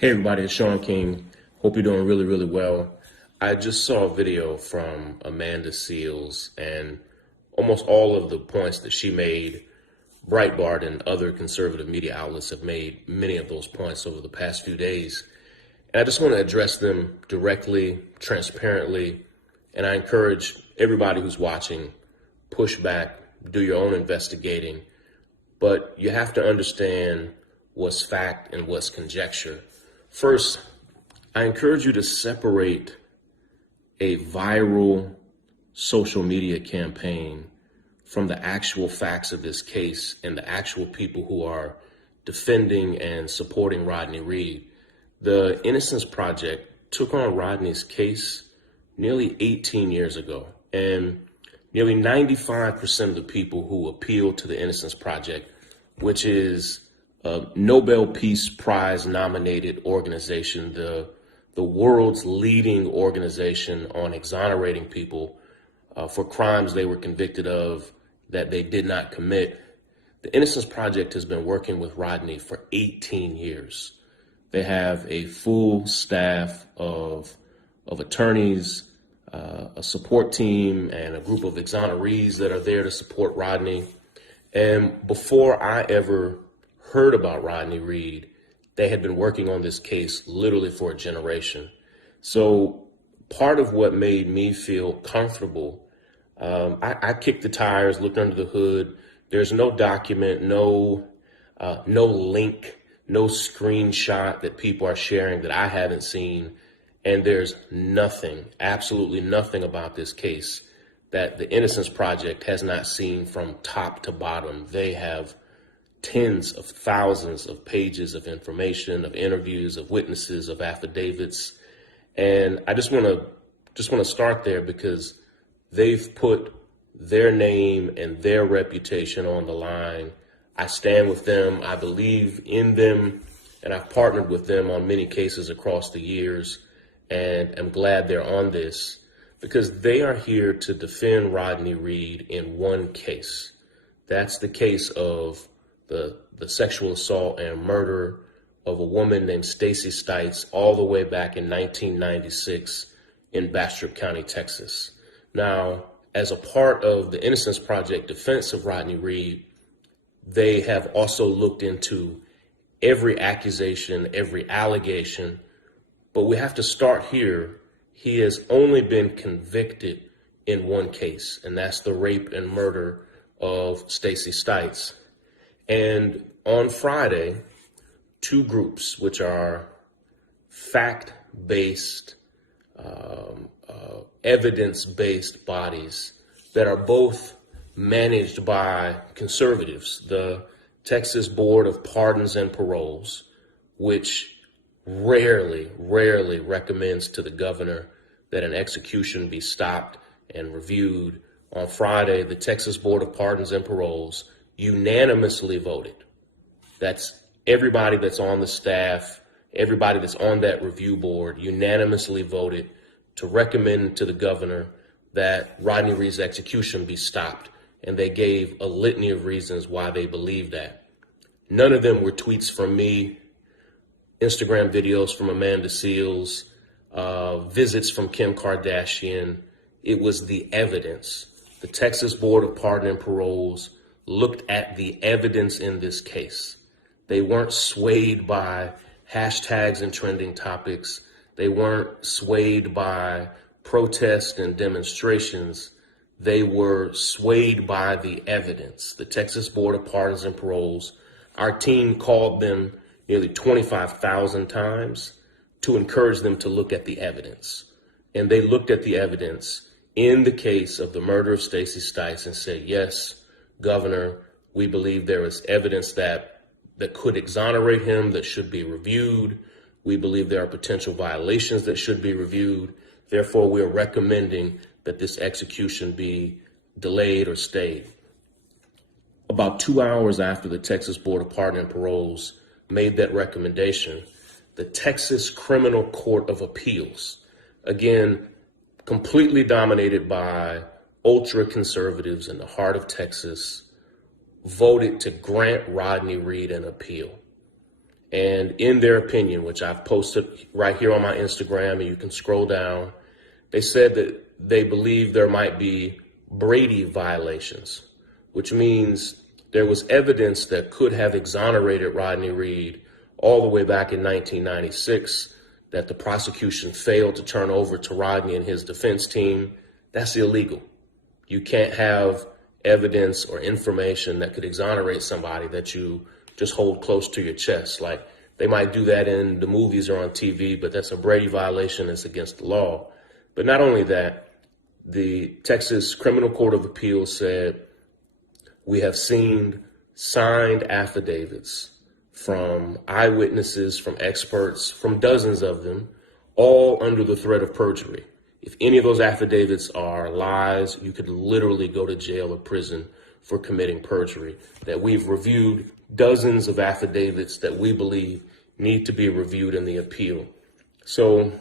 Hey everybody, it's Shaun King. Hope you're doing really, really well. I just saw a video from amandaseales, and almost all of the points that she made, Breitbart and other conservative media outlets have made many of those points over the past few days. And I just want to address them directly, transparently, and I encourage everybody who's watching, push back, do your own investigating, but you have to understand what's fact and what's conjecture. First, I encourage you to separate a viral social media campaign from the actual facts of this case and the actual people who are defending and supporting Rodney Reed. The Innocence Project took on Rodney's case nearly 18 years ago, and nearly 95% of the people who appealed to the Innocence Project, which is a Nobel Peace Prize nominated organization, the world's leading organization on exonerating people for crimes they were convicted of that they did not commit. The Innocence Project has been working with Rodney for 18 years. They have a full staff of attorneys, a support team, and a group of exonerees that are there to support Rodney. And before I ever heard about Rodney Reed, they had been working on this case literally for a generation. So part of what made me feel comfortable, I kicked the tires, looked under the hood. There's no document, no link, no screenshot that people are sharing that I haven't seen. And there's nothing, absolutely nothing about this case that the Innocence Project has not seen from top to bottom. They have tens of thousands of pages of information, of interviews, of witnesses, of affidavits. And I just want to start there because they've put their name and their reputation on the line. I stand with them. I believe in them, and I've partnered with them on many cases across the years, and I'm glad they're on this because they are here to defend Rodney Reed in one case. That's the case of the sexual assault and murder of a woman named Stacey Stites all the way back in 1996 in Bastrop County, Texas. Now, as a part of the Innocence Project defense of Rodney Reed, they have also looked into every accusation, every allegation, but we have to start here. He has only been convicted in one case, and that's the rape and murder of Stacey Stites. And on Friday, two groups, which are fact-based, evidence-based bodies that are both managed by conservatives, the Texas Board of Pardons and Paroles, which rarely recommends to the governor that an execution be stopped and reviewed. On Friday, the Texas Board of Pardons and Paroles unanimously voted. That's everybody that's on the staff, everybody that's on that review board unanimously voted to recommend to the governor that Rodney Reed's execution be stopped. And they gave a litany of reasons why they believe that. None of them were tweets from me, Instagram videos from amandaseales, visits from Kim Kardashian. It was the evidence. The Texas Board of Pardon and Paroles looked at the evidence in this case. They weren't swayed by hashtags and trending topics. They weren't swayed by protests and demonstrations. They were swayed by the evidence. The Texas Board of Pardons and Paroles, our team called them nearly 25,000 times to encourage them to look at the evidence. And they looked at the evidence in the case of the murder of Stacey Stites and said, yes, Governor, we believe there is evidence that could exonerate him, that should be reviewed. We believe there are potential violations that should be reviewed. Therefore, we are recommending that this execution be delayed or stayed. About 2 hours after the Texas Board of Pardon and Paroles made that recommendation, the Texas Criminal Court of Appeals, again, completely dominated by ultra conservatives in the heart of Texas, voted to grant Rodney Reed an appeal. And in their opinion, which I've posted right here on my Instagram, and you can scroll down, they said that they believe there might be Brady violations, which means there was evidence that could have exonerated Rodney Reed all the way back in 1996 that the prosecution failed to turn over to Rodney and his defense team. That's illegal. You can't have evidence or information that could exonerate somebody that you just hold close to your chest. Like, they might do that in the movies or on TV, but that's a Brady violation. It's against the law. But not only that, the Texas Criminal Court of Appeals said, we have seen signed affidavits from eyewitnesses, from experts, from dozens of them, all under the threat of perjury. If any of those affidavits are lies, you could literally go to jail or prison for committing perjury. That we've reviewed dozens of affidavits that we believe need to be reviewed in the appeal. So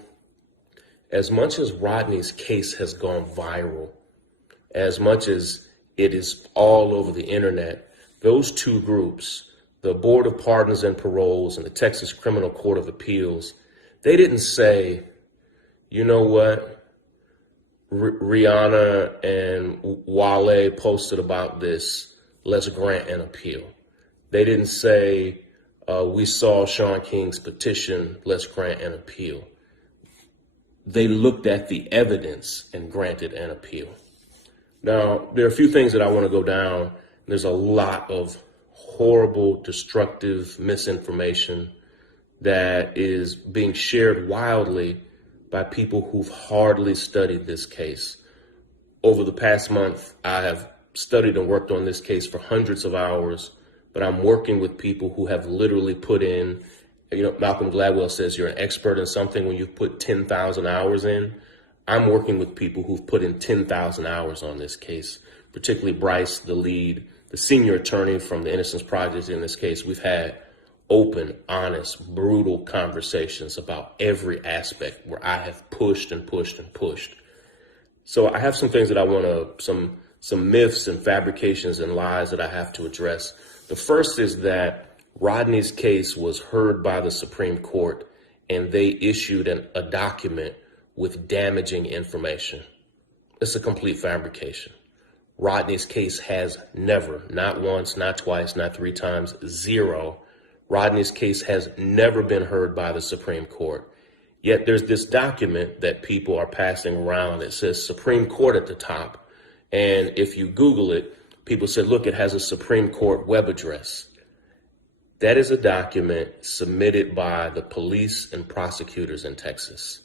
as much as Rodney's case has gone viral, as much as it is all over the internet, those two groups, the Board of Pardons and Paroles and the Texas Criminal Court of Appeals, they didn't say, you know what, Rihanna and Wale posted about this, let's grant an appeal. They didn't say, we saw Shaun King's petition, let's grant an appeal. They looked at the evidence and granted an appeal. Now, there are a few things that I want to go down. There's a lot of horrible, destructive misinformation that is being shared wildly by people who've hardly studied this case. Over the past month, I have studied and worked on this case for hundreds of hours, but I'm working with people who have literally put in, Malcolm Gladwell says you're an expert in something when you've put 10,000 hours in. I'm working with people who've put in 10,000 hours on this case, particularly Bryce, the lead, the senior attorney from the Innocence Project in this case. We've had open, honest, brutal conversations about every aspect where I have pushed and pushed and pushed. So I have some things that I want to, some myths and fabrications and lies that I have to address. The first is that Rodney's case was heard by the Supreme Court and they issued a document with damaging information. It's a complete fabrication. Rodney's case has never, not once, not twice, not three times, zero. Rodney's case has never been heard by the Supreme Court. Yet there's this document that people are passing around that says Supreme Court at the top. And if you Google it, people said, look, it has a Supreme Court web address. That is a document submitted by the police and prosecutors in Texas.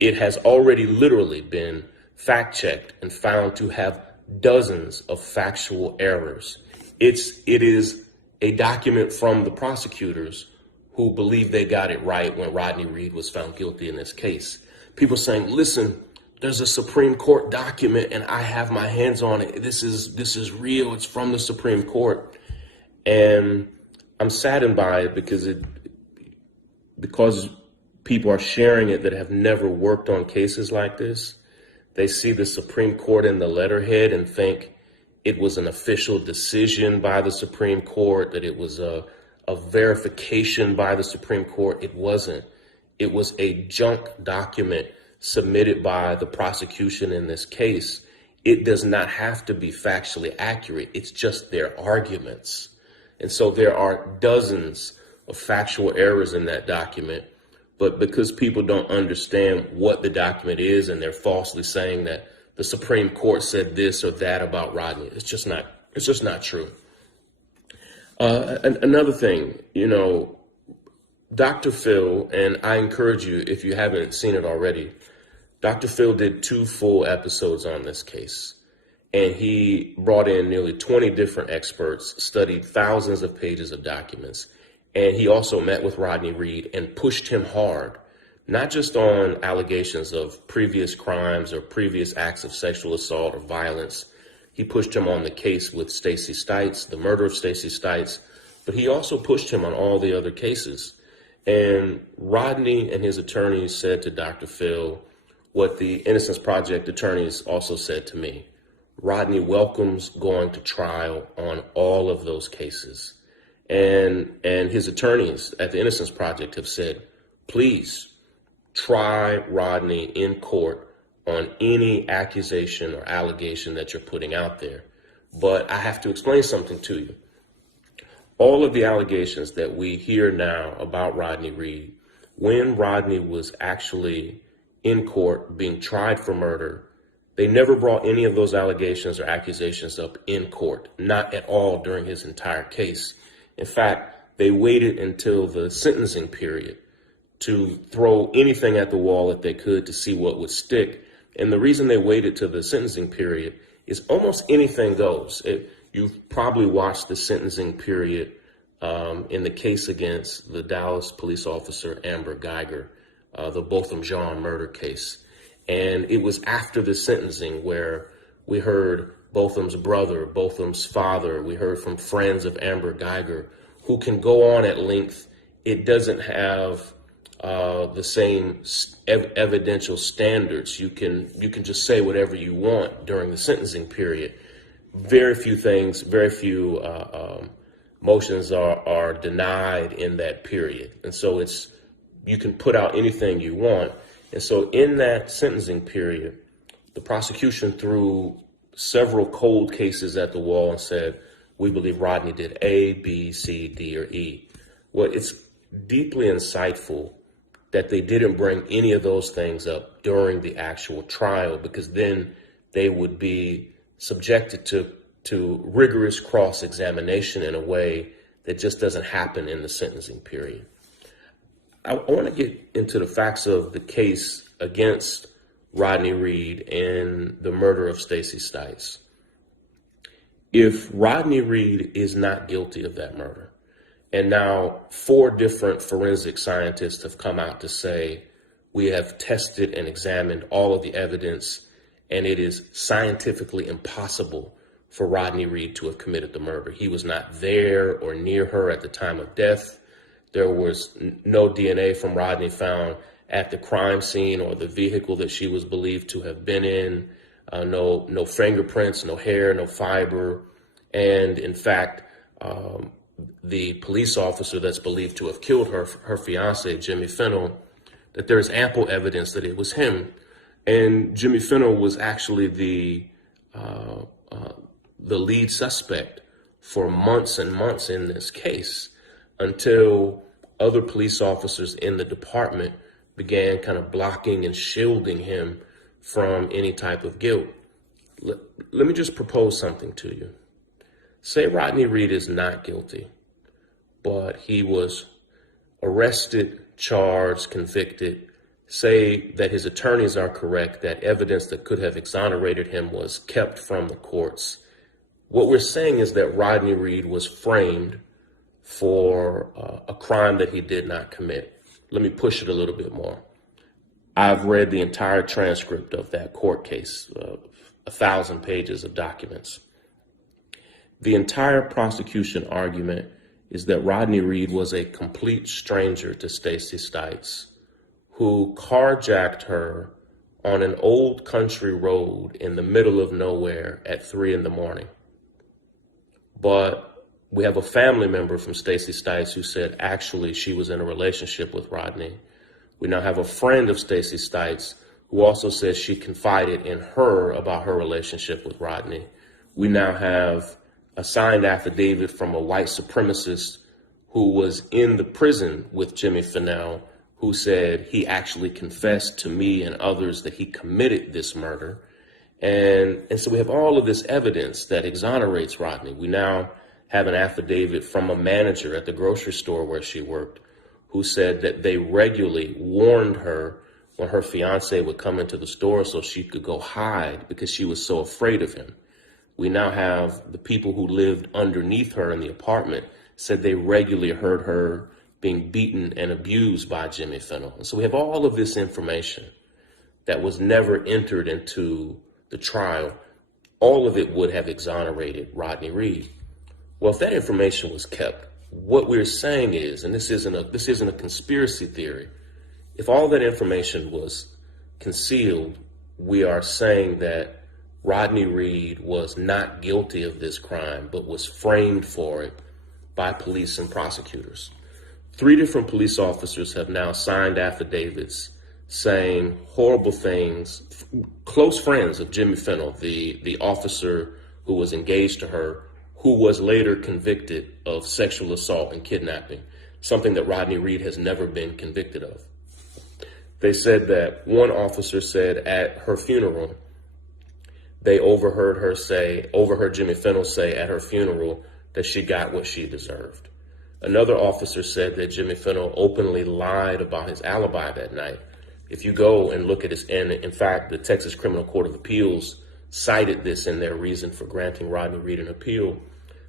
It has already literally been fact-checked and found to have dozens of factual errors. It is a document from the prosecutors who believe they got it right when Rodney Reed was found guilty in this case. People saying, listen, there's a Supreme Court document and I have my hands on it. This is real. It's from the Supreme Court. And I'm saddened by it because people are sharing it that have never worked on cases like this. They see the Supreme Court in the letterhead and think it was an official decision by the Supreme Court, that it was a verification by the Supreme Court. It wasn't. It was a junk document submitted by the prosecution in this case. It does not have to be factually accurate. It's just their arguments. And so there are dozens of factual errors in that document. But because people don't understand what the document is and they're falsely saying that the Supreme Court said this or that about Rodney, it's just not true. Another thing, Dr. Phil, and I encourage you, if you haven't seen it already, Dr. Phil did 2 full episodes on this case, and he brought in nearly 20 different experts, studied thousands of pages of documents. And he also met with Rodney Reed and pushed him hard, not just on allegations of previous crimes or previous acts of sexual assault or violence. He pushed him on the case with Stacey Stites, the murder of Stacey Stites, but he also pushed him on all the other cases. And Rodney and his attorneys said to Dr. Phil what the Innocence Project attorneys also said to me. Rodney welcomes going to trial on all of those cases. And his attorneys at the Innocence Project have said, please try Rodney in court on any accusation or allegation that you're putting out there. But I have to explain something to you. All of the allegations that we hear now about Rodney Reed, when Rodney was actually in court being tried for murder, they never brought any of those allegations or accusations up in court, not at all during his entire case. In fact, they waited until the sentencing period to throw anything at the wall that they could to see what would stick. And the reason they waited to the sentencing period is almost anything goes. You've probably watched the sentencing period in the case against the Dallas police officer Amber Geiger, the Botham Jean murder case. And it was after the sentencing where we heard Botham's brother, Botham's father, we heard from friends of Amber Geiger who can go on at length. It doesn't have the same evidential standards. You can just say whatever you want during the sentencing period. Very few things, very few motions are denied in that period. And so you can put out anything you want. And so in that sentencing period, the prosecution threw several cold cases at the wall and said, we believe Rodney did A, B, C, D, or E. Well, it's deeply insightful that they didn't bring any of those things up during the actual trial, because then they would be subjected to rigorous cross-examination in a way that just doesn't happen in the sentencing period. I want to get into the facts of the case against Rodney Reed and the murder of Stacey Stites. If Rodney Reed is not guilty of that murder, and now 4 different forensic scientists have come out to say, we have tested and examined all of the evidence, and it is scientifically impossible for Rodney Reed to have committed the murder. He was not there or near her at the time of death. There was no DNA from Rodney found at the crime scene or the vehicle that she was believed to have been in. No fingerprints, no hair, no fiber. And in fact, the police officer that's believed to have killed her fiance, Jimmy Fennell, that there is ample evidence that it was him. And Jimmy Fennell was actually the lead suspect for months and months in this case, until other police officers in the department began kind of blocking and shielding him from any type of guilt. Let me just propose something to you. Say Rodney Reed is not guilty, but he was arrested, charged, convicted. Say that his attorneys are correct, that evidence that could have exonerated him was kept from the courts. What we're saying is that Rodney Reed was framed for a crime that he did not commit. Let me push it a little bit more. I've read the entire transcript of that court case, 1,000 pages of documents. The entire prosecution argument is that Rodney Reed was a complete stranger to Stacey Stites, who carjacked her on an old country road in the middle of nowhere at 3 a.m. But we have a family member from Stacey Stites who said actually she was in a relationship with Rodney. We now have a friend of Stacey Stites who also says she confided in her about her relationship with Rodney. We now have a signed affidavit from a white supremacist who was in the prison with Jimmy Fennell, who said he actually confessed to me and others that he committed this murder. And so we have all of this evidence that exonerates Rodney. We now have an affidavit from a manager at the grocery store where she worked, who said that they regularly warned her when her fiance would come into the store so she could go hide because she was so afraid of him. We now have the people who lived underneath her in the apartment said they regularly heard her being beaten and abused by Jimmy Fennell. And so we have all of this information that was never entered into the trial. All of it would have exonerated Rodney Reed. Well, if that information was kept, what we're saying is, and this isn't a conspiracy theory, if all that information was concealed, we are saying that Rodney Reed was not guilty of this crime, but was framed for it by police and prosecutors. 3 different police officers have now signed affidavits saying horrible things. Close friends of Jimmy Fennell, the officer who was engaged to her, who was later convicted of sexual assault and kidnapping, something that Rodney Reed has never been convicted of. They said that one officer said at her funeral, they overheard Jimmy Fennell say at her funeral that she got what she deserved. Another officer said that Jimmy Fennell openly lied about his alibi that night. If you go and look at his, and in fact, the Texas Criminal Court of Appeals cited this in their reason for granting Rodney Reed an appeal.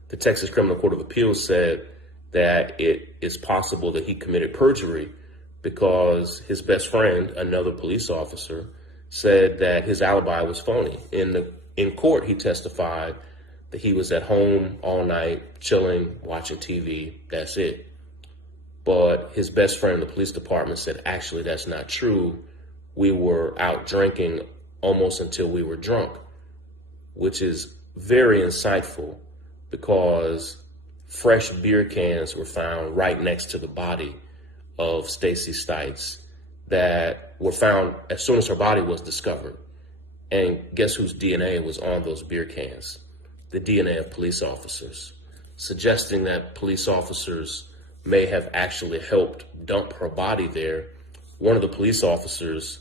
The Texas Criminal Court of Appeals said that it is possible that he committed perjury because his best friend, another police officer, said that his alibi was phony. In court, he testified that he was at home all night, chilling, watching TV, that's it. But his best friend in the police department said, actually, that's not true. We were out drinking almost until we were drunk, which is very insightful because fresh beer cans were found right next to the body of Stacey Stites that were found as soon as her body was discovered. And guess whose DNA was on those beer cans? The DNA of police officers, suggesting that police officers may have actually helped dump her body there. One of the police officers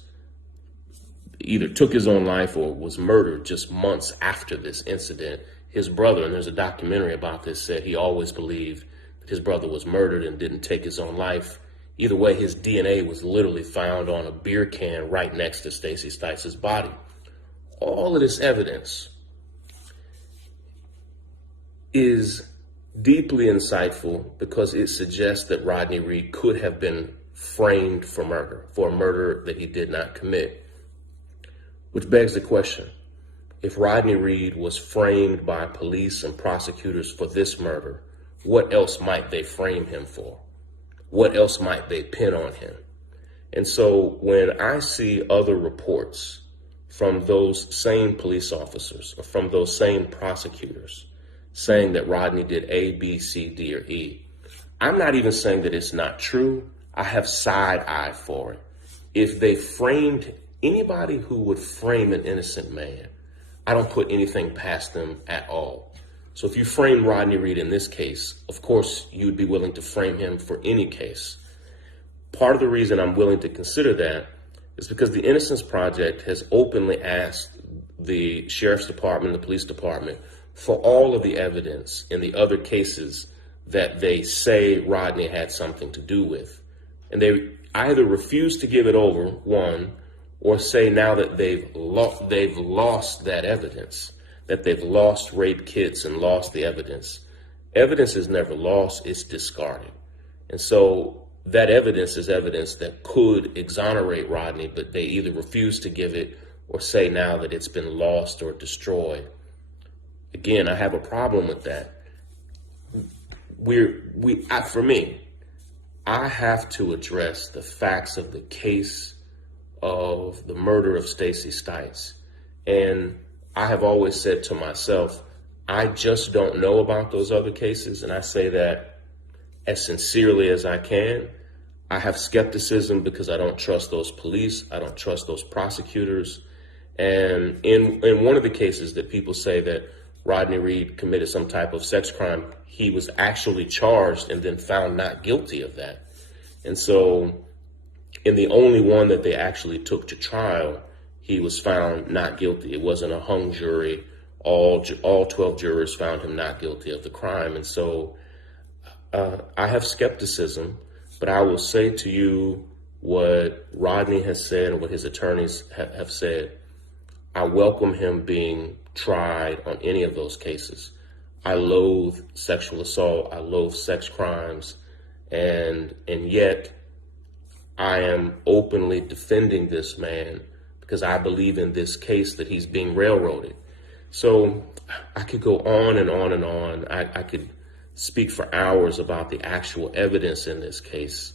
either took his own life or was murdered just months after this incident. His brother, and there's a documentary about this, said he always believed that his brother was murdered and didn't take his own life. Either way, his DNA was literally found on a beer can right next to Stacey Stites' body. All of this evidence is deeply insightful because it suggests that Rodney Reed could have been framed for a murder that he did not commit. Which begs the question, if Rodney Reed was framed by police and prosecutors for this murder, what else might they frame him for? What else might they pin on him? And so when I see other reports from those same police officers or from those same prosecutors saying that Rodney did A, B, C, D, or E, I'm not even saying that it's not true. I have side eye for it. If they framed anybody who would frame an innocent man, I don't put anything past them at all. So if you frame Rodney Reed in this case, of course, you'd be willing to frame him for any case. Part of the reason I'm willing to consider that is because the Innocence Project has openly asked the sheriff's department, the police department, for all of the evidence in the other cases that they say Rodney had something to do with. And they either refuse to give it over, one, or say now that they've lost that evidence, that they've lost rape kits and lost the evidence. Evidence is never lost, it's discarded. And so that evidence is evidence that could exonerate Rodney, but they either refuse to give it or say now that it's been lost or destroyed. Again, I have a problem with that. For me, I have to address the facts of the case of the murder of Stacey Stites. And I have always said to myself, I just don't know about those other cases. And I say that as sincerely as I can. I have skepticism because I don't trust those police. I don't trust those prosecutors. And in one of the cases that people say that Rodney Reed committed some type of sex crime, he was actually charged and then found not guilty of that. And so in the only one that they actually took to trial, he was found not guilty. It wasn't a hung jury. All 12 jurors found him not guilty of the crime. And so I have skepticism, but I will say to you what Rodney has said and what his attorneys have said. I welcome him being tried on any of those cases. I loathe sexual assault. I loathe sex crimes. And yet I am openly defending this man because I believe in this case that he's being railroaded. So I could go on and on and on. I could speak for hours about the actual evidence in this case.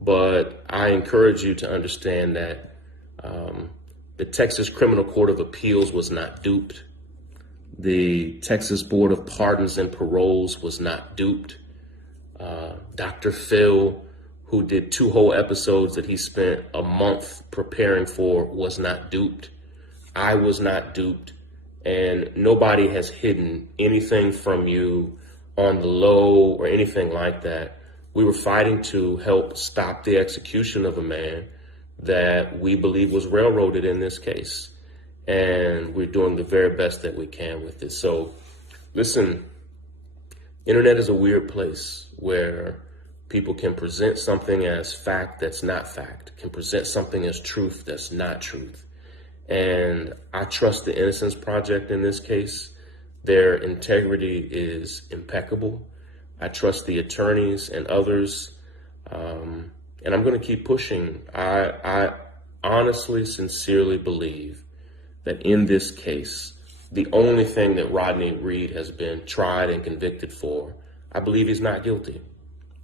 But I encourage you to understand that the Texas Criminal Court of Appeals was not duped. The Texas Board of Pardons and Paroles was not duped. Dr. Phil, who did 2 whole episodes that he spent a month preparing for, was not duped. I was not duped. And nobody has hidden anything from you on the low or anything like that. We were fighting to help stop the execution of a man that we believe was railroaded in this case. And we're doing the very best that we can with it. So listen, internet is a weird place where people can present something as fact that's not fact, can present something as truth that's not truth. And I trust the Innocence Project in this case. Their integrity is impeccable. I trust the attorneys and others. And I'm going to keep pushing. I honestly, sincerely believe that in this case, the only thing that Rodney Reed has been tried and convicted for, I believe he's not guilty.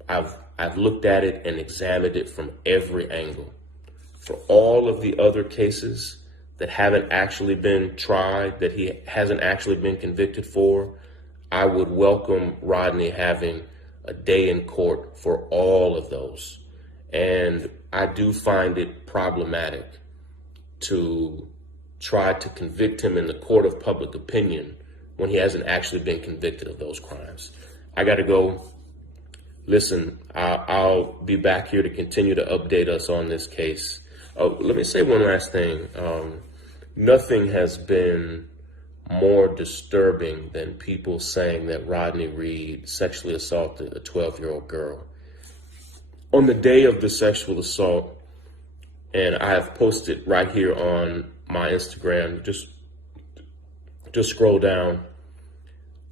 I've looked at it and examined it from every angle. For all of the other cases that haven't actually been tried, that he hasn't actually been convicted for, I would welcome Rodney having a day in court for all of those. And I do find it problematic to try to convict him in the court of public opinion when he hasn't actually been convicted of those crimes. I got to go. Listen, I'll be back here to continue to update us on this case. Let me say one last thing. Nothing has been more disturbing than people saying that Rodney Reed sexually assaulted a 12-year-old girl. On the day of the sexual assault, and I have posted right here on my Instagram, just scroll down.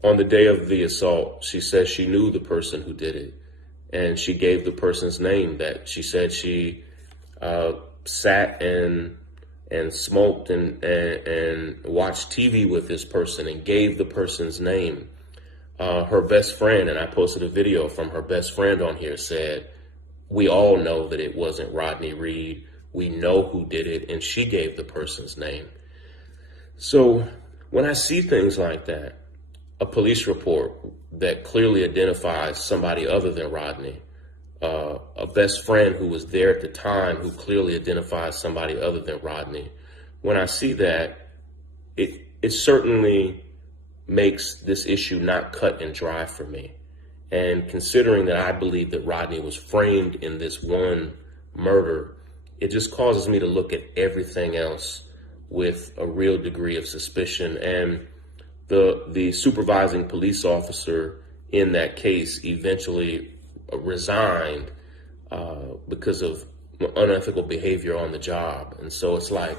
On the day of the assault, she says she knew the person who did it, and she gave the person's name. That she said she sat and smoked and watched TV with this person and gave the person's name. Her best friend, and I posted a video from her best friend on here, said, we all know that it wasn't Rodney Reed. We know who did it, and she gave the person's name. So when I see things like that, a police report that clearly identifies somebody other than Rodney, a best friend who was there at the time who clearly identifies somebody other than Rodney, when I see that, it certainly makes this issue not cut and dry for me. And considering that I believe that Rodney was framed in this one murder, it just causes me to look at everything else with a real degree of suspicion. And the supervising police officer in that case eventually resigned because of unethical behavior on the job. And so it's like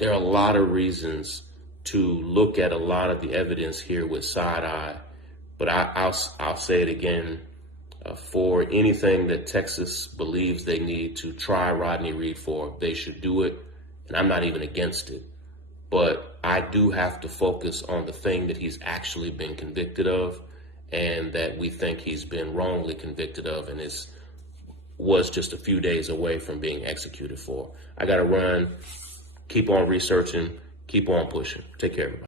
there are a lot of reasons to look at a lot of the evidence here with side eye. But I'll say it again, for anything that Texas believes they need to try Rodney Reed for, they should do it. And I'm not even against it. But I do have to focus on the thing that he's actually been convicted of and that we think he's been wrongly convicted of and was just a few days away from being executed for. I got to run, keep on researching, keep on pushing. Take care, everybody.